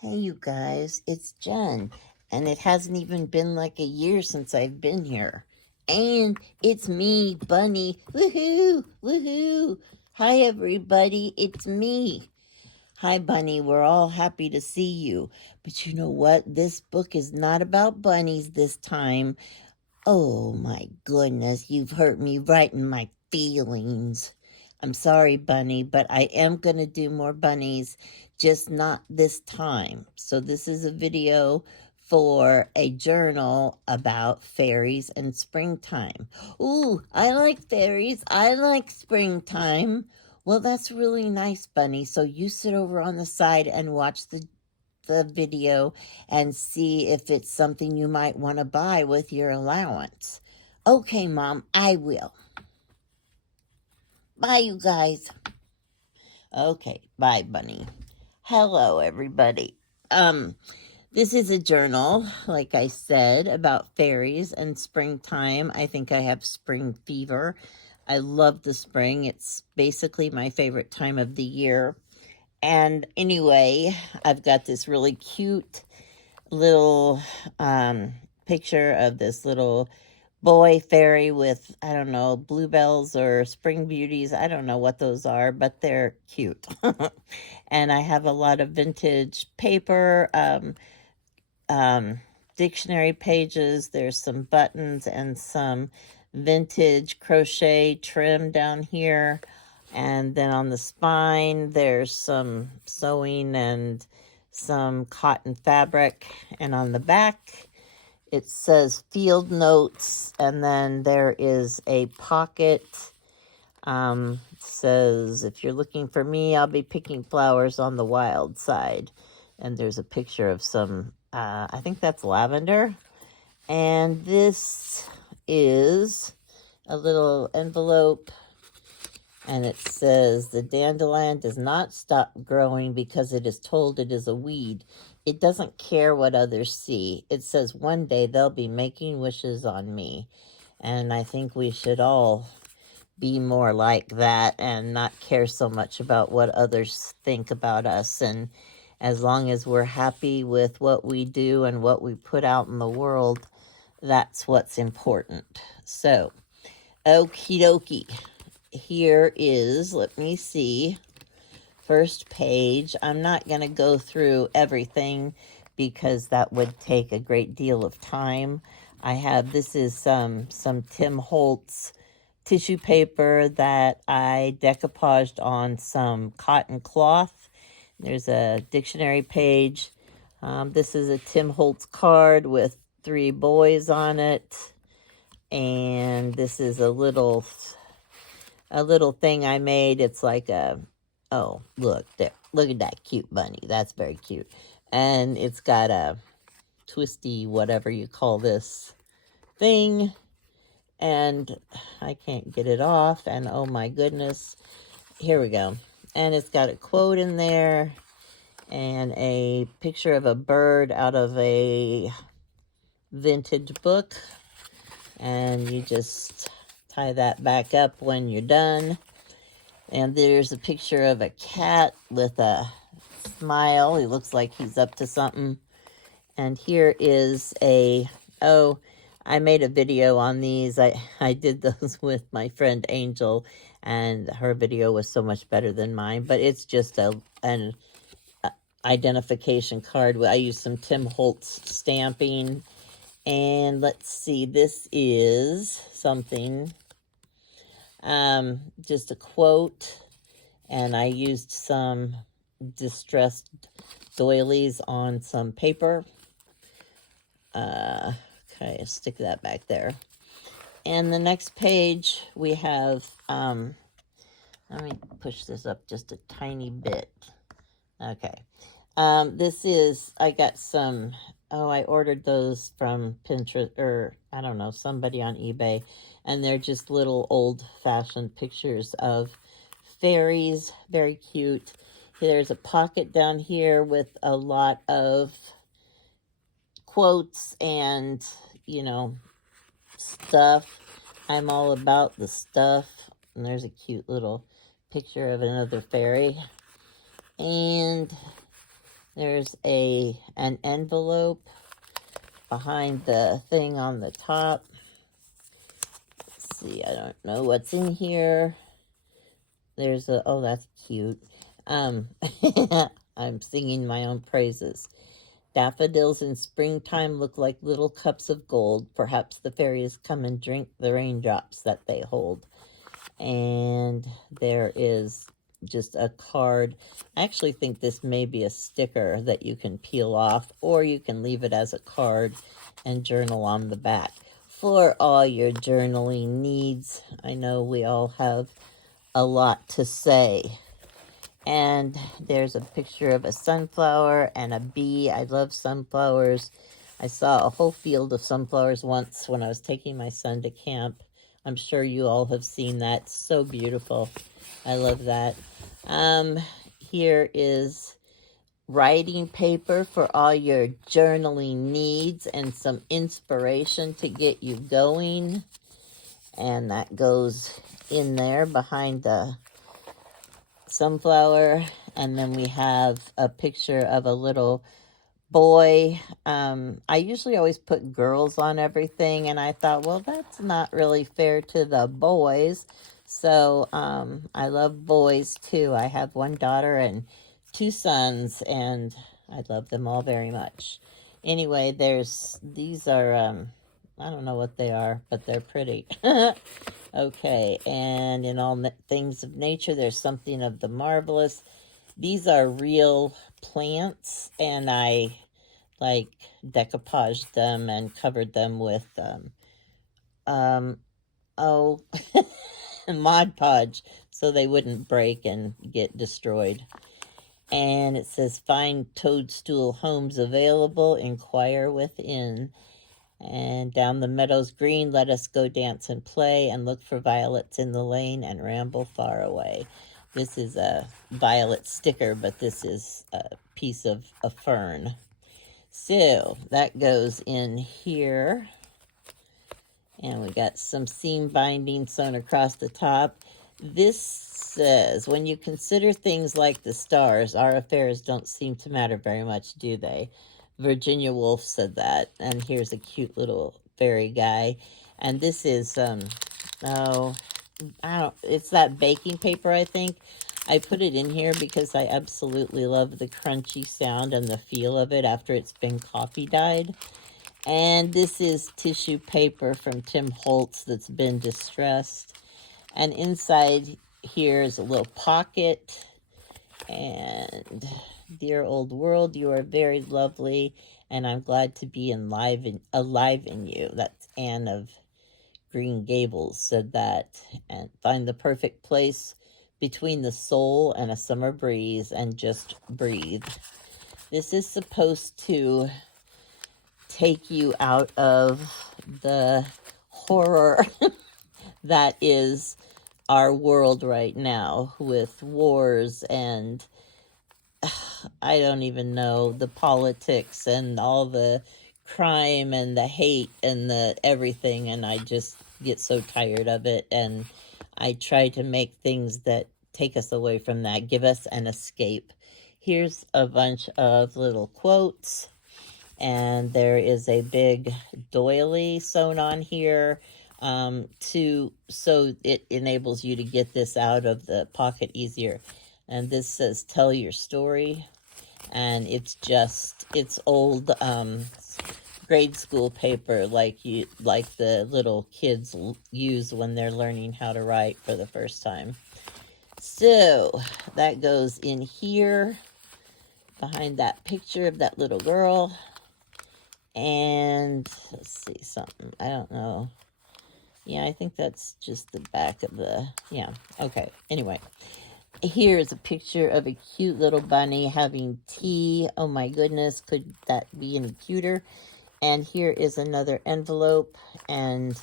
Hey, you guys, it's Jen, and it hasn't even been like a year since I've been here. And it's me, Bunny. Woohoo! Woohoo! Hi, everybody, it's me. Hi, Bunny, we're all happy to see you. But you know what? This book is not about bunnies this time. Oh, my goodness, you've hurt me right in my feelings. I'm sorry, Bunny, but I am going to do more bunnies, just not this time. So this is a video for a journal about fairies and springtime. Ooh, I like fairies. I like springtime. Well, that's really nice, Bunny. So you sit over on the side and watch the video and see if it's something you might want to buy with your allowance. Okay, Mom, I will. Bye, you guys. Okay, bye, Bunny. Hello, everybody. This is a journal, like I said, about fairies and springtime. I think I have spring fever. I love the spring. It's basically my favorite time of the year. And anyway, I've got this really cute little picture of this little boy fairy with, I don't know, bluebells or spring beauties. I don't know what those are, but they're cute. And I have a lot of vintage paper, dictionary pages. There's some buttons and some vintage crochet trim down here. And then on the spine, there's some sewing and some cotton fabric. And on the back, it says field notes. And then there is a pocket. Says, if you're looking for me, I'll be picking flowers on the wild side. And there's a picture of some, I think that's lavender. And this is a little envelope, and it says, the dandelion does not stop growing because it is told it is a weed. It doesn't care what others see. It says one day they'll be making wishes on me. And I think we should all be more like that and not care so much about what others think about us. And as long as we're happy with what we do and what we put out in the world, that's what's important. So, okie dokie. Here is, let me see, first page. I'm not going to go through everything because that would take a great deal of time. I have, this is some Tim Holtz tissue paper that I decoupaged on some cotton cloth. There's a dictionary page. This is a Tim Holtz card with 3 boys on it. And this is a little thing I made. It's like a, oh, look there. Look at that cute bunny. That's very cute. And it's got a twisty, whatever you call this thing. And I can't get it off. And oh my goodness. Here we go. And it's got a quote in there and a picture of a bird out of a vintage book. And you just tie that back up when you're done. And there's a picture of a cat with a smile. He looks like he's up to something. And here is a, oh, I made a video on these. I did those with my friend Angel, and her video was so much better than mine. But it's just an identification card. I used some Tim Holtz stamping. And let's see, this is something, just a quote. And I used some distressed doilies on some paper. Okay, stick that back there. And the next page we have, let me push this up just a tiny bit. Okay. This is, I got some, I ordered those from Pinterest, or I don't know, somebody on eBay. And they're just little old-fashioned pictures of fairies. Very cute. There's a pocket down here with a lot of quotes and, stuff. I'm all about the stuff. And there's a cute little picture of another fairy. And There's an envelope behind the thing on the top. Let's see, I don't know what's in here. There's oh, that's cute. I'm singing my own praises. Daffodils in springtime look like little cups of gold. Perhaps the fairies come and drink the raindrops that they hold. And there is just a card. I actually think this may be a sticker that you can peel off, or you can leave it as a card and journal on the back. For all your journaling needs, I know we all have a lot to say. And there's a picture of a sunflower and a bee. I love sunflowers. I saw a whole field of sunflowers once when I was taking my son to camp. I'm sure you all have seen that. So beautiful. I love that. Here is writing paper for all your journaling needs and some inspiration to get you going. And that goes in there behind the sunflower. And then we have a picture of a little boy. I usually always put girls on everything, and I thought, well, that's not really fair to the boys. So I love boys too. I have one daughter and two sons, and I love them all very much. Anyway, these are I don't know what they are, but they're pretty. Okay, and in all things of nature, there's something of the marvelous. These are real plants, and I like decoupaged them and covered them with oh Mod Podge so they wouldn't break and get destroyed. And it says find toadstool homes available, inquire within. And down the meadows green, let us go dance and play, and look for violets in the lane and ramble far away. This is a violet sticker, but this is a piece of a fern. So that goes in here. And we got some seam binding sewn across the top. This says, when you consider things like the stars, our affairs don't seem to matter very much, do they? Virginia Woolf said that. And here's a cute little fairy guy. And this is, it's that baking paper, I think. I put it in here because I absolutely love the crunchy sound and the feel of it after it's been coffee dyed. And this is tissue paper from Tim Holtz that's been distressed. And inside here is a little pocket. And dear old world, you are very lovely, and I'm glad to be alive in you. That's Anne of Green Gables said that. And find the perfect place between the soul and a summer breeze, and just breathe. This is supposed to take you out of the horror that is our world right now, with wars and I don't even know, the politics and all the crime and the hate and the everything, and I just get so tired of it, and I try to make things that take us away from that, give us an escape. Here's a bunch of little quotes, and there is a big doily sewn on here so it enables you to get this out of the pocket easier. And this says tell your story, and it's old grade school paper like the little kids use when they're learning how to write for the first time. So that goes in here behind that picture of that little girl. And let's see something. I don't know. Yeah, I think that's just the back of the, yeah. Okay, anyway. Here's a picture of a cute little bunny having tea. Oh my goodness, could that be any cuter? And here is another envelope, and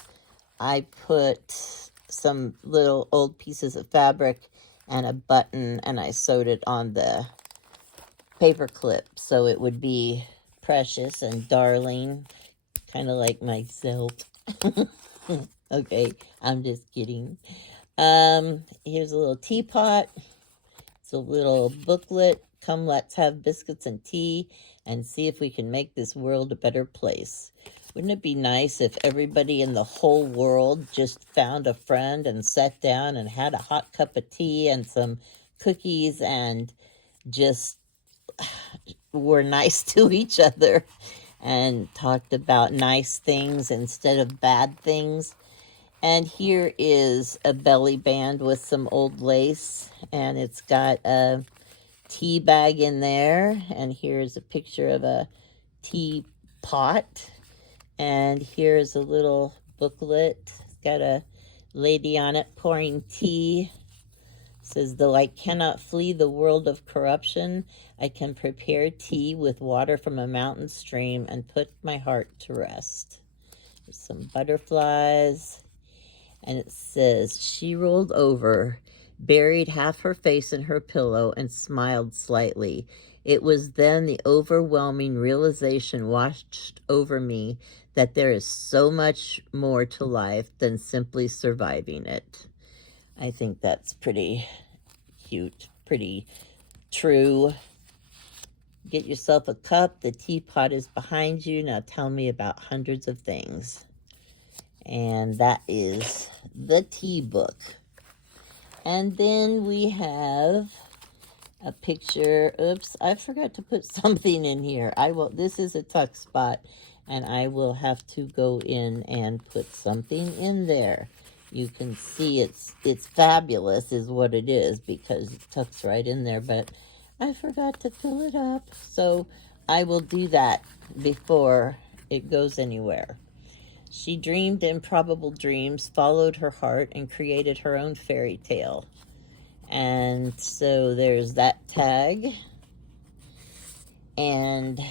I put some little old pieces of fabric and a button, and I sewed it on the paper clip so it would be precious and darling, kind of like myself. Okay, I'm just kidding. Here's a little teapot. It's a little booklet Come, let's have biscuits and tea and see if we can make this world a better place. Wouldn't it be nice if everybody in the whole world just found a friend and sat down and had a hot cup of tea and some cookies and just were nice to each other and talked about nice things instead of bad things? And here is a belly band with some old lace, and it's got a tea bag in there. And here's a picture of a teapot. And here's a little booklet. It's got a lady on it pouring tea. It says, though I cannot flee the world of corruption, I can prepare tea with water from a mountain stream and put my heart to rest. There's some butterflies. And it says, she rolled over, buried half her face in her pillow, and smiled slightly. It was then the overwhelming realization washed over me that there is so much more to life than simply surviving it. I think that's pretty cute, pretty true. Get yourself a cup. The teapot is behind you. Now tell me about hundreds of things. And that is the tea book. And then we have a picture. Oops, I forgot to put something in here. This is a tuck spot, and I will have to go in and put something in there. You can see it's fabulous is what it is, because it tucks right in there, but I forgot to fill it up. So I will do that before it goes anywhere. She dreamed improbable dreams, followed her heart, and created her own fairy tale. And so there's that tag. And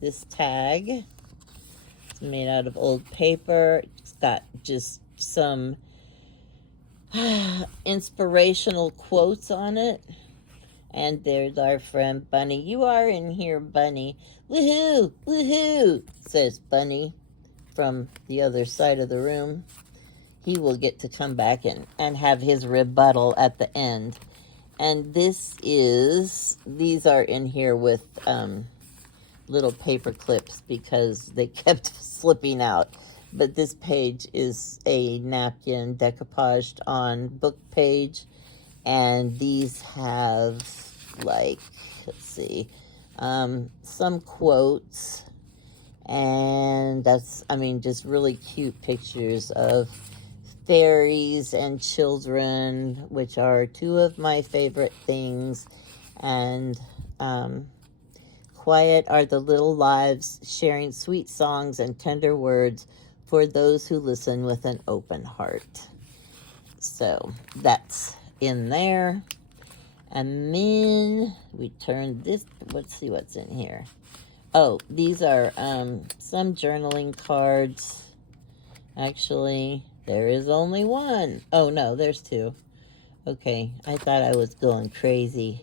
this tag is made out of old paper. It's got just some inspirational quotes on it. And there's our friend Bunny. You are in here, Bunny. Woohoo! Woohoo! Says Bunny from the other side of the room. He will get to come back and have his rebuttal at the end. And these are in here with little paper clips because they kept slipping out. But this page is a napkin decoupaged on book page. And these have, like, let's see, some quotes. And that's, just really cute pictures of fairies and children, which are two of my favorite things. And quiet are the little lives, sharing sweet songs and tender words for those who listen with an open heart. So that's in there. And then we turn this, let's see what's in here. Oh, these are some journaling cards. Actually, there is only one. Oh, no, there's two. Okay, I thought I was going crazy.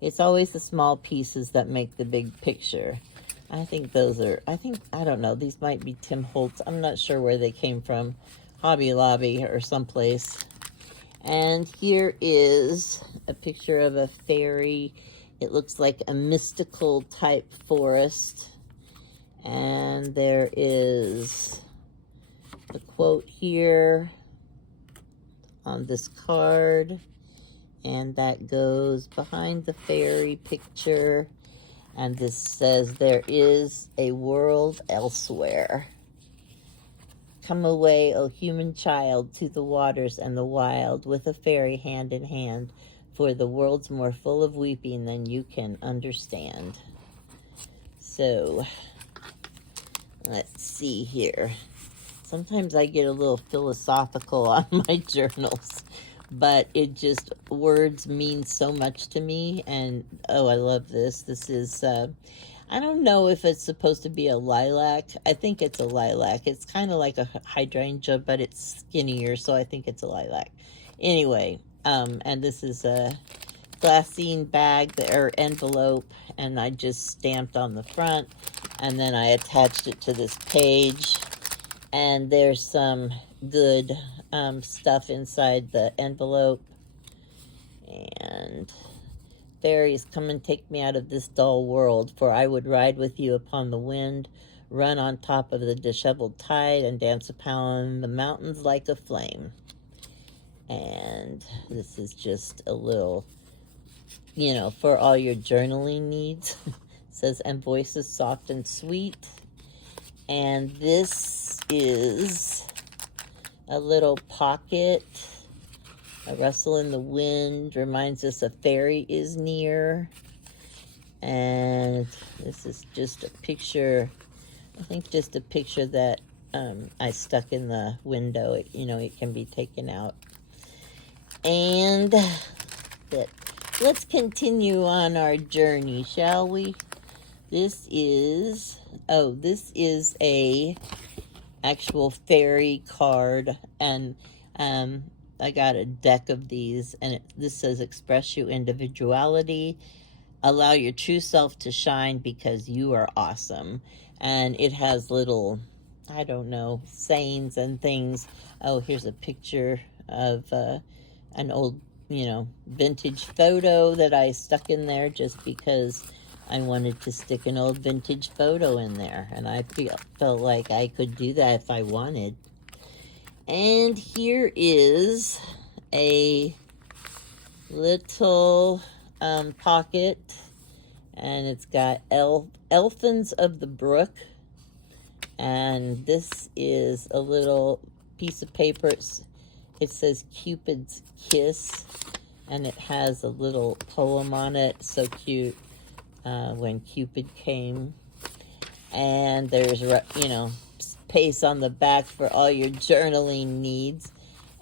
It's always the small pieces that make the big picture. I don't know, these might be Tim Holtz. I'm not sure where they came from. Hobby Lobby or someplace. And here is a picture of a fairy. It looks like a mystical type forest. And there is a quote here on this card. And that goes behind the fairy picture. And this says, there is a world elsewhere. Come away, O human child, to the waters and the wild, with a fairy hand in hand, for the world's more full of weeping than you can understand. So, let's see here. Sometimes I get a little philosophical on my journals, but words mean so much to me. And, oh, I love this. This is, I don't know if it's supposed to be a lilac. I think it's a lilac. It's kind of like a hydrangea, but it's skinnier, so I think it's a lilac. Anyway, and this is a glassine bag or envelope, and I just stamped on the front, and then I attached it to this page. And there's some good stuff inside the envelope. And Fairies, come and take me out of this dull world, for I would ride with you upon the wind, run on top of the disheveled tide, and dance upon the mountains like a flame. And this is just a little, for all your journaling needs. It says, and voices soft and sweet. And this is a little pocket. A rustle in the wind reminds us a fairy is near. And this is just a picture, I think just a picture that I stuck in the window. It can be taken out. And let's continue on our journey, shall we? This is a actual fairy card, and I got a deck of these, and this says, express your individuality, allow your true self to shine because you are awesome. And it has little, I don't know, sayings and things. Oh, here's a picture of an old, vintage photo that I stuck in there just because I wanted to stick an old vintage photo in there. And I felt like I could do that if I wanted. And here is a little pocket, and it's got Elfins of the Brook, and this is a little piece of paper. It says Cupid's Kiss, and it has a little poem on it. So cute. When Cupid came. And there's, space on the back for all your journaling needs.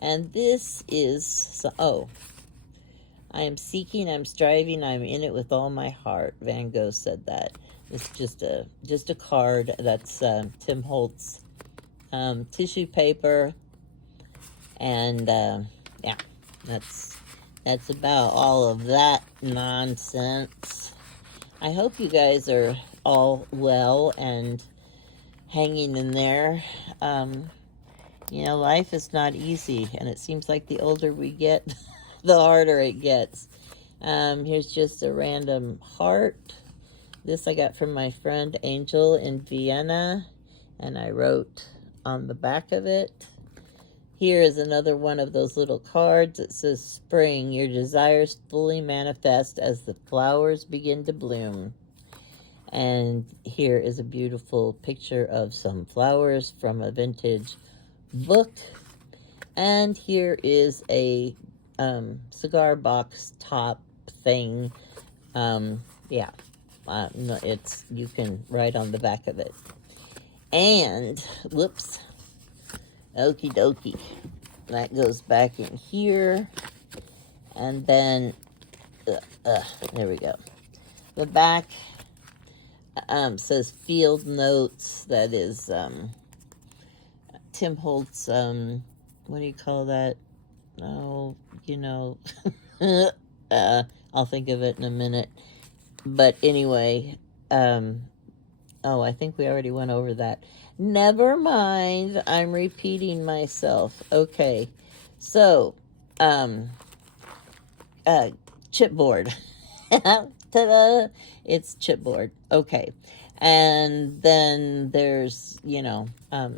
And this is, I am seeking, I'm striving, I'm in it with all my heart. Van Gogh said that. It's just a card. That's Tim Holtz tissue paper. And yeah, that's about all of that nonsense. I hope you guys are all well and hanging in there. Life is not easy, and it seems like the older we get, the harder it gets. Here's just a random heart. This I got from my friend Angel in Vienna, and I wrote on the back of it. Here is another one of those little cards. It says, spring, your desires fully manifest as the flowers begin to bloom. And here is a beautiful picture of some flowers from a vintage book. And here is a cigar box top thing. You can write on the back of it. And, whoops, okie dokie, that goes back in here. And then, there we go. The back says field notes. That is Tim Holtz, what do you call that? Oh, I'll think of it in a minute. But anyway, I think we already went over that. Never mind, I'm repeating myself. Okay, so, chipboard. Ta-da! It's chipboard. Okay, and then there's, a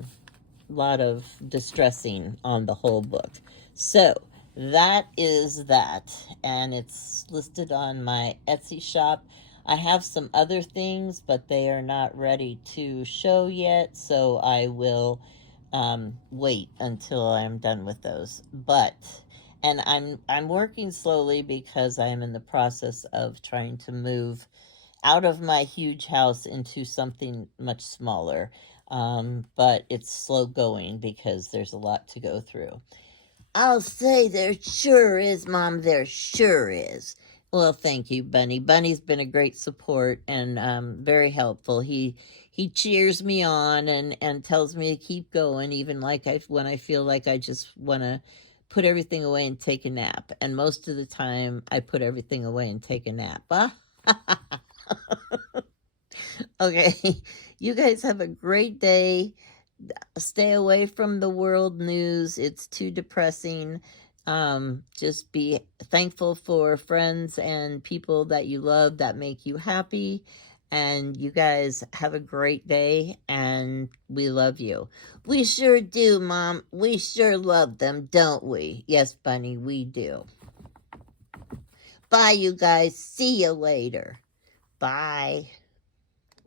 lot of distressing on the whole book. So that is that, and it's listed on my Etsy shop. I have some other things, but they are not ready to show yet, so I will wait until I'm done with those. And I'm working slowly because I'm in the process of trying to move out of my huge house into something much smaller. But it's slow going because there's a lot to go through. I'll say there sure is, Mom, there sure is. Well, thank you, Bunny. Bunny's been a great support and very helpful. He cheers me on and tells me to keep going, even when I feel like I just want to put everything away and take a nap. And most of the time, I put everything away and take a nap. Okay, you guys have a great day. Stay away from the world news. It's too depressing. Just be thankful for friends and people that you love that make you happy. And you guys have a great day, and we love you. We sure do, Mom. We sure love them, don't we? Yes, Bunny, we do. Bye, you guys. See you later. Bye.